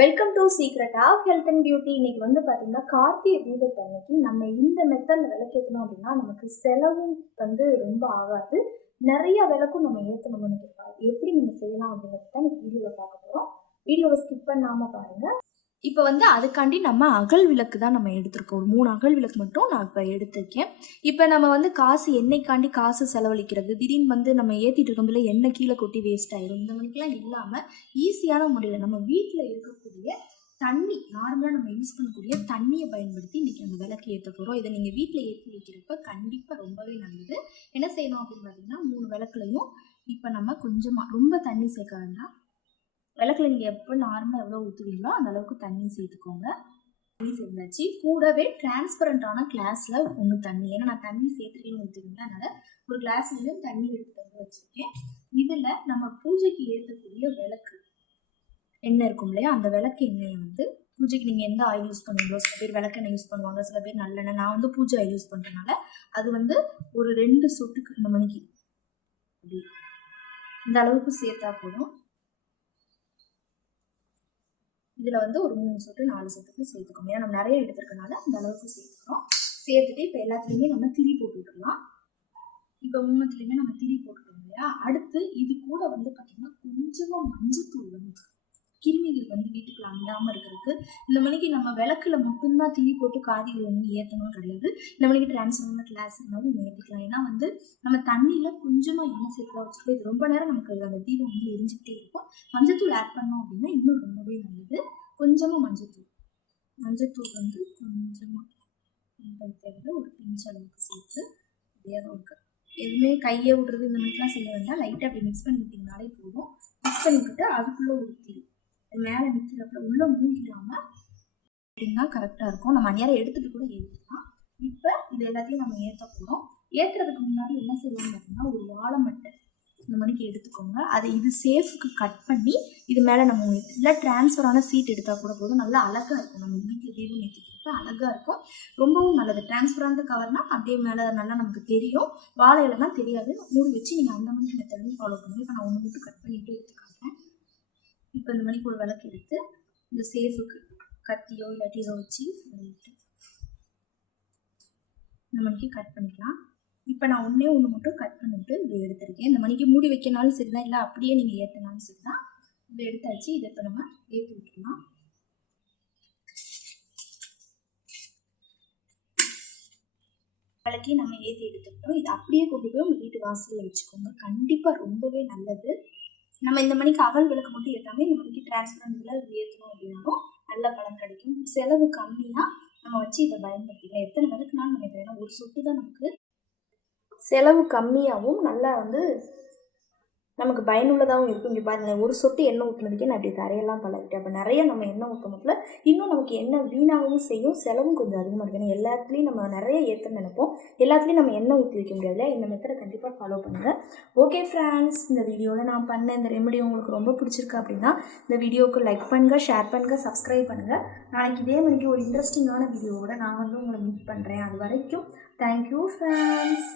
Welcome to secret of health and beauty. இன்னைக்கு வந்து பார்த்தீங்கன்னா கார்த்திகை தீபத்தன்னைக்கு நம்ம இந்த மெத்தடில் விளக்கேற்றணும் அப்படின்னா நமக்கு செலவும் வந்து ரொம்ப ஆகாது. நிறைய விளக்கும் நம்ம ஏற்றணும்னு நினைக்கிறோம். எப்படி நம்ம செய்யலாம் அப்படிங்கிறது தான் இன்னைக்கு வீடியோவில் பார்க்க போகிறோம். வீடியோவை ஸ்கிப் பண்ணாமல் பாருங்கள். இப்போ வந்து அதுக்காண்டி நம்ம அகல் விளக்கு தான் நம்ம எடுத்திருக்கோம். ஒரு 3 அகல் விளக்கு மட்டும் நான் இப்போ எடுத்திருக்கேன். இப்போ நம்ம வந்து காசு எண்ணெய்க்காண்டி காசு செலவழிக்கிறது, திடீர்னு வந்து நம்ம ஏற்றிட்டு இருக்கும்போது எண்ணெய் கீழே கொட்டி வேஸ்ட் ஆயிடும். இந்த மாதிரிலாம் இல்லாமல் ஈஸியான முறையில் நம்ம வீட்டில் இருக்கக்கூடிய தண்ணி, நார்மலாக நம்ம யூஸ் பண்ணக்கூடிய தண்ணியை பயன்படுத்தி இன்றைக்கி அந்த விளக்கு ஏற்ற போகிறோம். இதை நீங்கள் வீட்டில் ஏற்றி வைக்கிறப்ப கண்டிப்பாக ரொம்பவே நல்லது. என்ன செய்யணும் அப்படின்னு பார்த்தீங்கன்னா 3 விளக்குலையும் இப்போ நம்ம கொஞ்சமாக ரொம்ப தண்ணி சேர்க்க வேண்டாம். விளக்கில் நீங்கள் எப்போ நார்மலாக எவ்வளோ ஊற்றுவீங்களோ அந்த அளவுக்கு தண்ணி சேர்த்துக்கோங்க. தண்ணி சேர்ந்தாச்சு. கூடவே டிரான்ஸ்பரண்டான கிளாஸில் ஒன்று தண்ணி, ஏன்னா நான் தண்ணி சேர்த்துருக்கேன்னு ஊற்றுவீங்களா, அதனால் ஒரு கிளாஸ்லேயும் தண்ணி எடுத்து வந்து வச்சுருக்கேன். இதில் நம்ம பூஜைக்கு ஏற்றக்கூடிய விளக்கு எண்ணெய் இருக்கும் இல்லையா, அந்த விளக்கு எண்ணெயை வந்து பூஜைக்கு நீங்கள் எந்த ஆயில் யூஸ் பண்ணுவீங்களோ, சில பேர் விளக்கெண்ணெய் யூஸ் பண்ணுவாங்க, சில பேர் நல்லெண்ணெய். நான் வந்து பூஜை ஆயில் யூஸ் பண்ணுறதுனால அது வந்து ஒரு 2 சொட்டுக்கு இந்த மணிக்கு அப்படி இந்த அளவுக்கு சேர்த்தா போதும். இதில் வந்து ஒரு 3 சொட்டு 4 சொட்டுக்கு சேர்த்துக்கோங்க. ஏன்னா நம்ம நிறைய எடுத்துருக்கனால அந்த அளவுக்கு சேர்த்துக்கிறோம். சேர்த்துட்டு இப்போ எல்லாத்துலேயுமே நம்ம திரி போட்டு விட்டுடலாம். இப்போ 3த்துலேயுமே நம்ம திரி போட்டுட்டோம் இல்லையா. அடுத்து இது கூட வந்து பார்த்திங்கன்னா கொஞ்சமாக மஞ்சத்தூள் வந்து கிருமிகள் வந்து வீட்டுக்குள்ள அண்டாமல் இருக்கிறதுக்கு. இந்த மணிக்கு நம்ம விளக்குல மட்டும்தான் திரி போட்டு காதில் வந்து ஏற்றணும் கிடையாது. இந்த மணிக்கு டிரான்ஸ்ஃபார்மர் கிளாஸ் இருந்தாலும் ஏற்றிக்கலாம். ஏன்னா வந்து நம்ம தண்ணியில் கொஞ்சமாக எண்ணெய் சேர்க்கலாம் வச்சுக்கோ. இது ரொம்ப நேரம் நமக்கு அந்த தீபம் வந்து எரிஞ்சிக்கிட்டே இருக்கும். மஞ்சத்தூள் ஆட் பண்ணோம் அப்படின்னா இன்னும் ரொம்பவே நல்லது. கொஞ்சமாக மஞ்சத்தூள் வந்து கொஞ்சமாக தேவை, ஒரு பிஞ்ச் அளவுக்கு சேர்த்து அப்படியே இருக்குது. எதுவுமே கையை விடுறது இந்த மாதிரிலாம் செய்ய வேண்டாம். லைட்டாக அப்படி மிக்ஸ் பண்ணி விட்டிங்கனாலே போதும். மிக்ஸ் பண்ணிவிட்டு அதுக்குள்ளே ஒரு திரி மேலே நிற்கிறப்ப உள்ளே மூடிடாமல் அப்படின்னா கரெக்டாக இருக்கும். நம்ம நேரம் எடுத்துகிட்டு கூட ஏற்றிக்கலாம். இப்போ இது எல்லாத்தையும் நம்ம ஏற்ற போகிறோம். ஏற்றுறதுக்கு முன்னாடி என்ன செய்யலாம்னு பார்த்தீங்கன்னா ஒரு வாழை மட்டை இந்த மணிக்கு எடுத்துக்கோங்க. அதை இது சேஃபுக்கு கட் பண்ணி இது மேலே நம்ம இல்லை டிரான்ஸ்ஃபரான சீட் எடுத்தால் கூட போதும். நல்லா அழகாக இருக்கும். நம்ம வீட்டில் தீபம் ஏற்றிக்கிறப்ப அழகாக இருக்கும். ரொம்பவும் நல்லது. டிரான்ஸ்பரண்ட் கவர்னால் அப்படியே மேலே நல்லா நமக்கு தெரியும். வாழை இலைலாம் தெரியாது. மூடி வச்சு நீங்கள் அந்த மணிக்கு மெத்தடையும் ஃபாலோ பண்ணுங்கள். இப்போ நான் ஒன்று மட்டும் கட் பண்ணிவிட்டு எடுத்துக்காட்டேன். இப்போ இந்த மணிக்கு ஒரு விளக்கு எடுத்து இந்த சேஃபுக்கு கத்தியோ இல்லாட்டி இதை வச்சு இந்த மணிக்கு கட் பண்ணிக்கலாம். இப்போ நான் ஒன்று மட்டும் கட் பண்ணிவிட்டு இதை எடுத்துருக்கேன். இந்த மணிக்கு மூடி வைக்கனாலும் சரி தான், இல்லை அப்படியே நீங்கள் ஏற்றினாலும் சரி தான். இதை எடுத்தாச்சு. இதை இப்போ நம்ம ஏற்றி விட்டுருலாம். விளக்கி நம்ம ஏற்றி எடுத்துக்கிட்டோம். இதை அப்படியே கொண்டு போய் உங்கள் வீட்டு வாசலில் வச்சுக்கோங்க. கண்டிப்பாக ரொம்பவே நல்லது. நம்ம இந்த மணிக்கு அகல் விளக்கு மட்டும் ஏற்றாமல் இந்த மணிக்கு டிரான்ஸ்பரண்ட் விளக்கு ஏற்றணும் அப்படின்னாலும் நல்ல பலன் கிடைக்கும். செலவு கம்மியாக நம்ம வச்சு இதை பயன்படுத்திக்கலாம். எத்தனை விளக்குனாலும் நம்ம இதை, ஏன்னா ஒரு சொட்டு தான் நமக்கு செலவு கம்மியாகவும் நல்லா வந்து நமக்கு பயனுள்ளதாகவும் இருக்கும். இங்கே பாருங்கள், ஒரு சொட்டு எண்ணெய் ஊற்றுனதுக்கே நான் இப்படி தரையெல்லாம் பழகிட்டேன். அப்போ நிறைய நம்ம எண்ணெய் ஊற்றணும்ல, இன்னும் நமக்கு எண்ணெய் வீணாகவும் செய்யும், செலவும் கொஞ்சம் அதிகமாக இருக்கும். ஏன்னா எல்லாத்துலேயும் நம்ம நிறைய ஏற்றணும்னு நினைப்போம். எல்லாத்துலேயும் நம்ம எண்ணெய் ஊற்றி வைக்க முடியாது. இந்த மெத்தடை கண்டிப்பாக ஃபாலோ பண்ணுங்கள். ஓகே ஃப்ரெண்ட்ஸ், இந்த வீடியோவில் நான் பண்ண இந்த ரெமெடி உங்களுக்கு ரொம்ப பிடிச்சிருக்கு அப்படின்னா இந்த வீடியோவுக்கு லைக் பண்ணுங்கள், ஷேர் பண்ணுங்கள், சப்ஸ்கிரைப் பண்ணுங்கள். நாளைக்கு இதே மாதிரி ஒரு இன்ட்ரெஸ்டிங்கான வீடியோவோட நான் வந்து உங்களை மீட் பண்ணுறேன். அது வரைக்கும் தேங்க்யூ ஃப்ரெண்ட்ஸ்.